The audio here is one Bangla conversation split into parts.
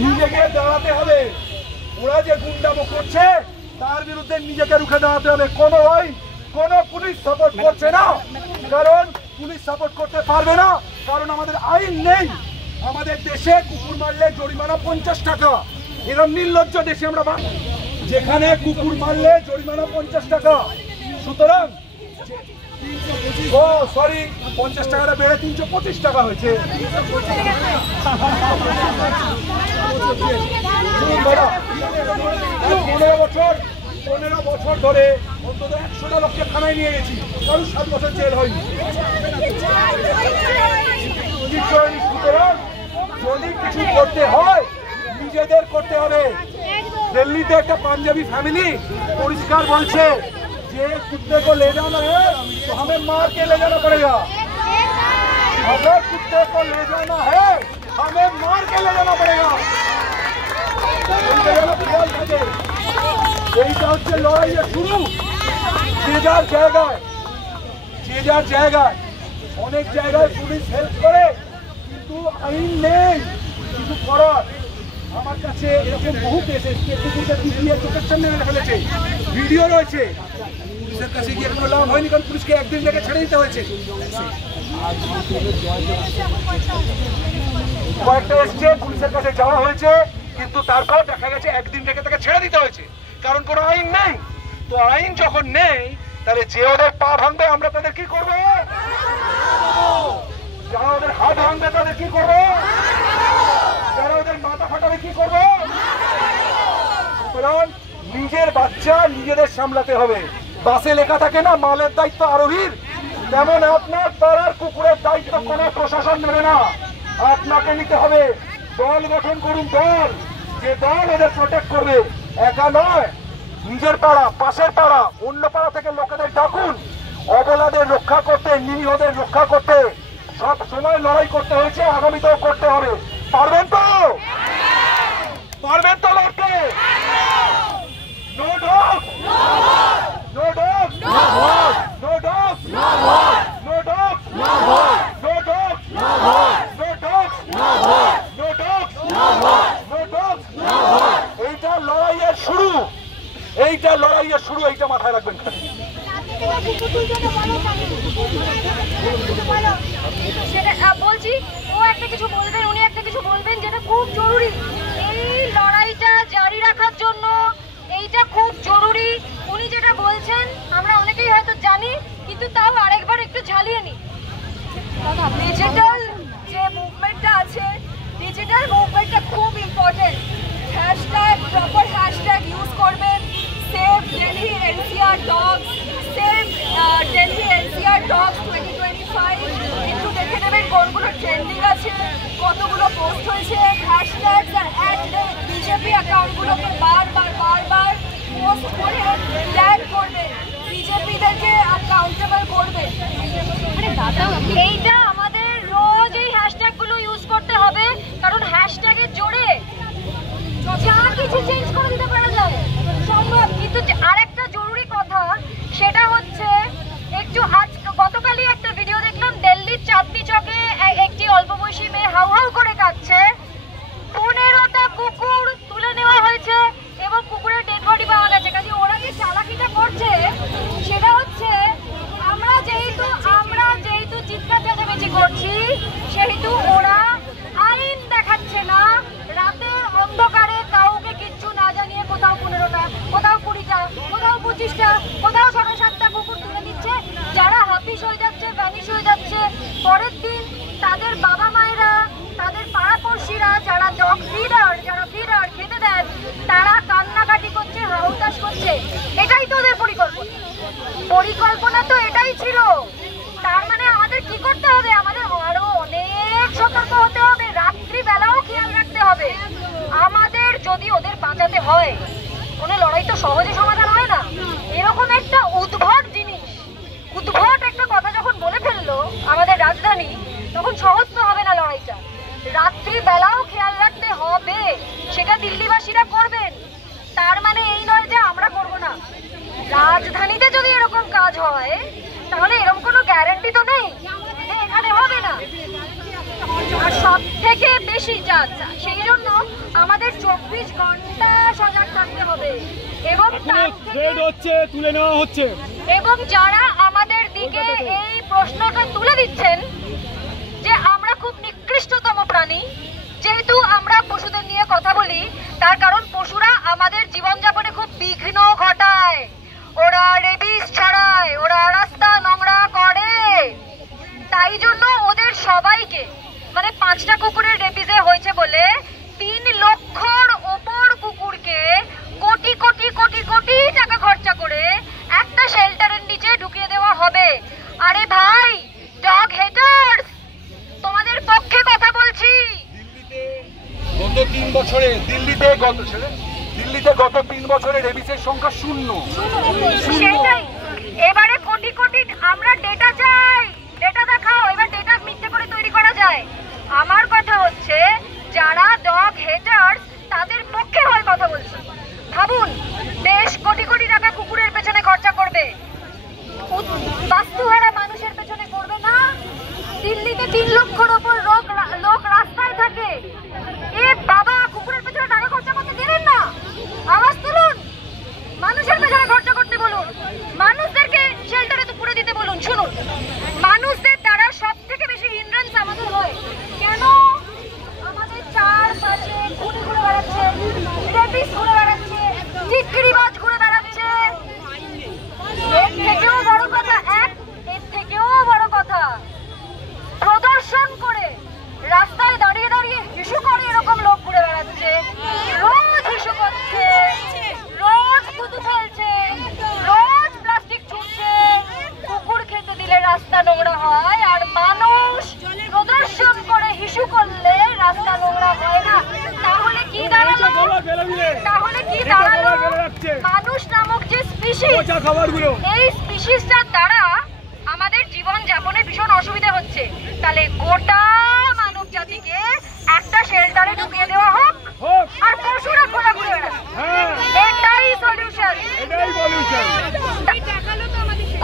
নিজেকে দাঁড়াতে হবে। ওরা যে গুন্ডামো করছে তার বিরুদ্ধে নিজেকে রুখে দাঁড়াতে হবে। কোনো পুলিশ সাপোর্ট করছে না, কারণ পুলিশ সাপোর্ট করতে পারবে না, কারণ আমাদের আইন নেই। আমাদের দেশে কুকুর মারলে জরিমানা 50 টাকা। এরকম নির্লজ্জ দেশে আমরা, যেখানে কুকুর মারলে জরিমানা 50 টাকা। সুতরাং 50 টাকাটা বেড়ে 325 টাকা হয়েছে। 15 বছর ধরে অন্তত 100টা লোককে থানায় নিয়ে গেছি, কারণ 7 বছর জেল হয়নি। সুতরাং যদি কিছু করতে হয় নিজেদের করতে হবে। দিল্লিতে একটা পাঞ্জাবি ফ্যামিলি পরিষ্কার বলছে যে कुत्ते को ले जाना है तो हमें मार के ले जाना पड़ेगा। अगर कुत्ते को ले जाना है हमें मार के ले जाना पड़ेगा। এইটা হচ্ছে লড়াইয়ের শুরু। যে যার জায়গায় অনেক জায়গায় পুলিশ হেল্প করে, কিন্তু আইন নেই কিছু করার। আমার কাছে এরকম বহু কেস এসেছে, কুকুরকে পিটিয়ে চোখের সামনে মেরে ফেলেছে, ভিডিও রয়েছে। পুলিশের কাছে গিয়ে কোনো লাভ হয়নি, কারণ পুলিশকে একদিন থেকে ছেড়ে দিতে হয়েছে। কয়েকটা এসছে, পুলিশের কাছে যাওয়া হয়েছে, কিন্তু তারপর দেখা গেছে একদিন থেকে তাকে ছেড়ে দিতে হয়েছে, কারণ কোনো আইন নেই। তো আইন যখন নেই, তাহলে যে ওদের পা ভাঙবে আমরা তাদের কি করবো? যারা ওদের হাত ভাঙবে তাদের কি করবো? যারা ওদের মাথা ফাটাবে কি করবো? সুতরাং নিজের বাচ্চা নিজেদের সামলাতে হবে। বাসে লেখা থাকে না মালের দায়িত্ব আরোহীর, তেমন আপনার পাড়ার কুকুরের দায়িত্ব কোনো প্রশাসন নেবে না, আপনাকে নিতে হবে। দল গঠন করুন, দল, যে দল ওদের প্রোটেক্ট করবে। একা নয়, নিজের পাড়া, পাশের পাড়া, অন্য পাড়া থেকে লোকেদের ডাকুন। অবলাদের রক্ষা করতে, নিরীহদের রক্ষা করতে সব সময় লড়াই করতে হয়েছে, আগামীতেও করতে হবে। পারবেন তো? পারবেন তো লড়তে? No dog, no dog, no vote, no dog, no vote, no dog, no vote, no dog, no vote, no dog, no vote, no dog, no vote, no dog, no vote. এইটা লড়াইয়ের শুরু, এইটা লড়াইয়ের শুরু, এইটা মাথায় রাখবেন। বলছি ও একটা কিছু বলবেন, উনি একটা কিছু বলবেন, যেটা খুব জরুরি। এই লড়াইটা জারি রাখার জন্য এইটা খুব জরুরি। উনি যেটা বলছেন আমরা অনেকেই হয়তো জানি, কিন্তু তাও আরেকবার একটু ঝালিয়ে নিই। ডিজিটাল যে মুভমেন্টটা আছে, ডিজিটাল মুভমেন্টটা খুব important. Hashtag, proper hashtag use করবেন। Save Delhi NCR dogs, save Delhi NCR dogs 2025। একটু দেখে নেবেন কোনগুলো ট্রেন্ডিং আছে, কতগুলো পোস্ট হয়েছে। হ্যাশট্যাগ আর বিজেপি অ্যাকাউন্টগুলোকে বারবার পোস্ট করে ট্যাগ করবেন, বিজেপিদেরকে অ্যাকাউন্টেবল করবেন। এইটা আমাদের রোজ এই হ্যাশট্যাগুলো ইউজ করতে হবে, কারণ হ্যাশট্যাগের জোরে যা কিছু চেঞ্জ করে দিতে পারা যায় সম্ভব। কিন্তু আরেকটা জরুরি কথা, সেটা হচ্ছে একটু গতকালই একটা ভিডিও দেখলাম, দিল্লির চাঁদনি চকে একটি অল্প বয়সী মেয়ে হাউ হাউ করে কাঁদছে। 15টা কুকুর তুলে নেওয়া হয়েছে এবং কুকুরের ডেড বডি পাওয়া গেছে। কাজে ওরা যে চালাকিটা করছে সেটা হচ্ছে, আমরা যেহেতু চিৎকার চেঁচামেচি করছি, সেহেতু ওরা আইন দেখাচ্ছে না। রাতের অন্ধকারে কাউকে কিচ্ছু না জানিয়ে কোথাও 15টা, কোথাও 20টা, কোথাও 25টা, কোথাও 7টা কুকুর তুলে দিচ্ছে, যারা হাফিস হয়ে যাচ্ছে, ভ্যানিশ হয়ে যাচ্ছে। পরের দিন তাদের বাবা মায়েরা, তাদের পাড়াপড়শিরা, যারা ডগ ফিডার, যারা ফিডার খেতে দেন, তারা কান্নাকাটি করছে, হাউতাশ করছে। এটাই তো ওদের পরিকল্পনা তো এটাই ছিল। তার মানে আমাদের কি করতে হবে? আমাদের আরো অনেক সতর্ক হতে হবে, রাত্রিবেলাও খেয়াল রাখতে হবে আমাদের। যদি ওদের বাঁচাতে হয়, কোনো লড়াই তো সহজে সমাধান হয় না। এরকম একটা উদ্ভট জিনিস, উদ্ভট একটা কথা যখন বলে ফেললো আমাদের রাজধানী, তখন সহজ তো হবে না লড়াইটা। রাত্রিবেলাও খেয়াল রাখতে হবে, সেটা দিল্লিবাসীরা করবেন। তার মানে এই নয় যে আমরা করব না। রাজধানীতে যদি এরকম কাজ হয়, তাহলে এরকম কোনো গ্যারান্টি তো নেই যে এখানে হবে না। আর সব থেকে বেশি সেই জন্য আমাদের 24 ঘন্টা সজাগ থাকতে হবে এবং তুলে নেওয়া হচ্ছে এবং যারা আমাদের দিকে এই প্রশ্নটা তুলে দিচ্ছেন যে আমরা খুব নিকৃষ্টতম প্রাণী, যেহেতু আমরা পশুদের নিয়ে কথা বলি, তার কারণ পশুরা আমাদের জীবনযাপনে খুব বিঘ্ন ঘটায়, ওরা রেবিস ছড়ায়, ওরা রাস্তা নোংরা করে। তাই জন্য ওদের সবাইকে, মানে 5টা কুকুরের রেবিসে হয়েছে বলে 3 লক্ষর ওপর কুকুরকে কোটি কোটি কোটি কোটি টাকা খরচা করে একটা শেল্টারের নিচে ঢুকিয়ে দেওয়া হবে। আরে ভাই, ডগ হেটার্স, তোমাদের পক্ষে কথা বলছি। গত 3 বছরে দিল্লিতে গত 3 বছরে রেবিসের সংখ্যা 0। সেটাই, এবারে কোটি কোটি আমরা ডেটা চাই, ডেটা দেখাও। এবার ডেটা মিথ্যে করে তৈরি করা যায়। আমার কথা হচ্ছে যারা ডগ হেটার্স তাদের পক্ষে হয় কথা বলছি। ভাবুন, দেশ কোটি কোটি টাকা কুকুরের পেছনে খরচা করবে, বাস্তুহারা মানুষের পেছনে করবে না। দিল্লিতে 3 লক্ষর ওপর লোক রাস্তায় থাকে। এ বাবা, কুকুরের পেছনে টাকা খরচা করতে দেবেন না? আওয়াজ তুলুন, মানুষের পেছনে খরচা করতে বলুন, মানুষদেরকে শেল্টারে তো পুরে দিতে বলুন। শুনুন, মানুষদের দ্বারা সব থেকে বেশি হিন্ড্রেন্স আমাদের হয় কেন? আমাদের চারপাশে খুনি ঘুরে বেড়াচ্ছে, রেপিস ঘুরে বেড়াচ্ছে, চিৎকিরিবাজ ঘুরে বেড়াচ্ছে। এর থেকেও বড় কথা, এর থেকেও বড় কথা, প্রদর্শন করে রাস্তায় দাঁড়িয়ে দাঁড়িয়ে হিসু করে এরকম লোক ঘুরে বেড়াচ্ছে, রোজ হিসু করছে, রোজ থুতু ফেলছে, রোজ প্লাস্টিক ছুঁড়ছে। কুকুর খেতে দিলে রাস্তা নোংরা হয়, আর মানুষ প্রদর্শন করে হিসু করলে রাস্তা নোংরা হয় না। তাহলে কি দাঁড়ালো? মানুষ নামক যে স্পিসিস, এই স্পিসিসটার দ্বারা আমাদের জীবন যাপনে ভীষণ অসুবিধা হচ্ছে। তাহলে গোটা মানব জাতিকে একটা শেল্টারে ঢুকিয়ে দেওয়া হোক, আর পশুরা খোলা ঘুরে বেড়াক। এটাই সলিউশন।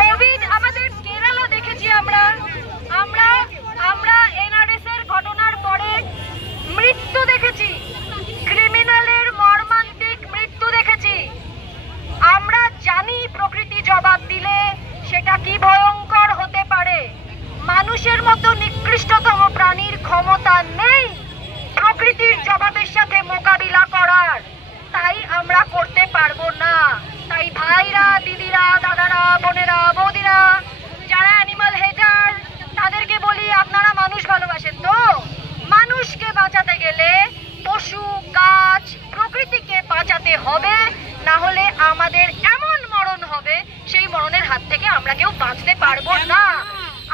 কোভিড আমাদের কেরালা দেখেছি আমরা এনআরএস এর ঘটনার পরে মৃত্যু দেখেছি, ক্রিমিনালের মর্মান্তিক মৃত্যু দেখেছি। আমরা জানি প্রকৃতি জবাব দিলে সেটা কি ভয়ঙ্কর হতে পারে। মানুষের মতো নিকৃষ্টতম প্রাণীর ক্ষমতা নেই প্রকৃতির জবাবের সাথে মোকাবিলা করার, তাই আমরা করতে পারবো না। তাই ভাইরা, দিদিরা, দাদারা, বোনেরা, বৌদিরা, যারা অ্যানিমাল হেটার, তাদেরকে বলি, আপনারা মানুষ ভালোবাসেন তো? মানুষকে বাঁচাতে গেলে পশু, গাছ, প্রকৃতিকে বাঁচাতে হবে, না হলে আমাদের এমন মরণ হবে, সেই মরণের হাত থেকে আমরা কেউ বাঁচতে পারবো না।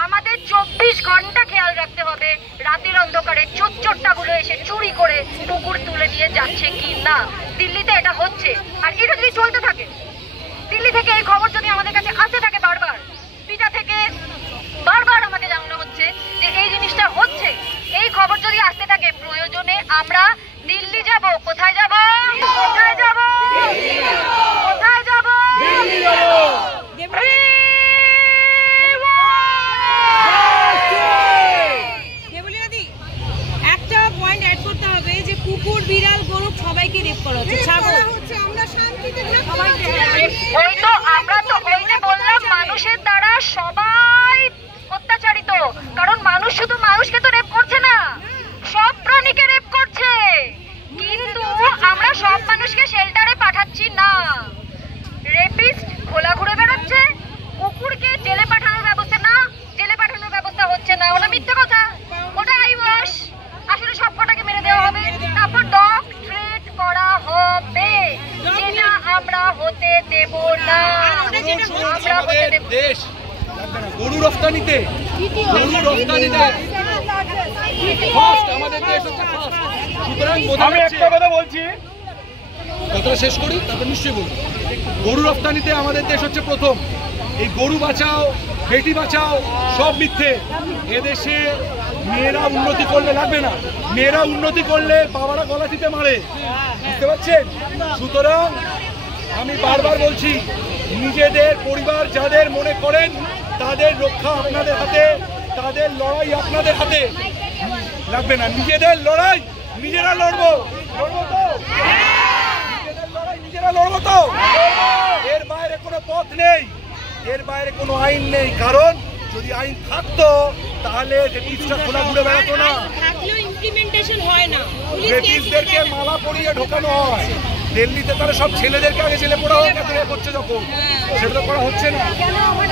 আমাদের 24 ঘন্টা খেয়াল রাখতে হবে রাতের অন্ধকারে চোরটাগুলো এসে চুরি করে পুকুর তুলে নিয়ে যাচ্ছে কি না। দিল্লিতে এটা হচ্ছে, আর এটা যদি চলতে থাকে, দিল্লি থেকে এই খবর যদি আমাদের কাছে আসতে থাকে বারবার, পিতা থেকে বারবার আমাকে জানানো হচ্ছে যে এই জিনিসটা হচ্ছে, এই খবর যদি আসতে থাকে, প্রয়োজনে আমরা দিল্লি যাব। কোথায় যাব? কোথায় যাব? কোথায় যাব? একটা পয়েন্ট অ্যাড করতে হবে যে কুকুর, বিড়াল, গরু সবাইকে রেপ করা হচ্ছে, ছাগল হচ্ছে। আমরা শান্তিতে ওই তো আমরা তো ওই যে বললাম, মানুষের দ্বারা সবাই অত্যাচারিত। কারণ মানুষ শুধু মানুষকে তো রেপ করছে না, সব প্রাণীকে রেপ করছে। কিন্তু আমরা সব মানুষকে শেল্টারে পাঠাচ্ছি না। রেপিস্ট খোলা ঘুরে বেড়াচ্ছে, কুকুরকে জেলে পাঠানোর ব্যবস্থা না, জেলে পাঠানোর ব্যবস্থা হচ্ছে না। ওটা মিথ্যে কথা, ওটা আইওয়াশ। আসলে সব কটাকে মেরে দেওয়া হবে, তারপর ডগ ট্রেড করা হবে, যেটা আমরা হতে দেব না। দেশ গরু রপ্তানিতে ফার্স্ট, আমাদের দেশ হচ্ছে ফার্স্ট। সুতরাং আমি একটা কথা বলছি, কথাটা শেষ করি, তারপর নিশ্চয়ই বলবো। গরু রপ্তানিতে আমাদের দেশ হচ্ছে প্রথম। এই গরু বাঁচাও, বেটি বাঁচাও সব মিথ্যে। এদেশে মেয়েরা উন্নতি করলে লাগবে না, মেয়েরা উন্নতি করলে বাবারা গলা দিতে মারে, বুঝতে পারছেন? সুতরাং আমি বারবার বলছি, নিজেদের পরিবার যাদের মনে করেন তাদের রক্ষা আপনাদের হাতে, তাদের লড়াই আপনাদের হাতে। লাগবে না, নিজেদের লড়াই নিজেরা লড়বো, লড়বো তো? নিজেদের লড়াই নিজেরা লড়বো তো? এর বাইরে কোনো পথ নেই, এর বাইরে কোনো আইন নেই। কারণ যদি আইন থাকতো তাহলে রেপিস্টরা খোলা ঘুরে বেড়াতো না, থাকলেও ইমপ্লিমেন্টেশন হয় না। রেপিস্টদেরকে মালা পরিয়ে ঢোকানো হয়। দিল্লিতে তারা সব ছেলেদেরকে আগে ছেলে পড়া হোক করছে যখন, সেটা তো করা হচ্ছে না। কেন আমার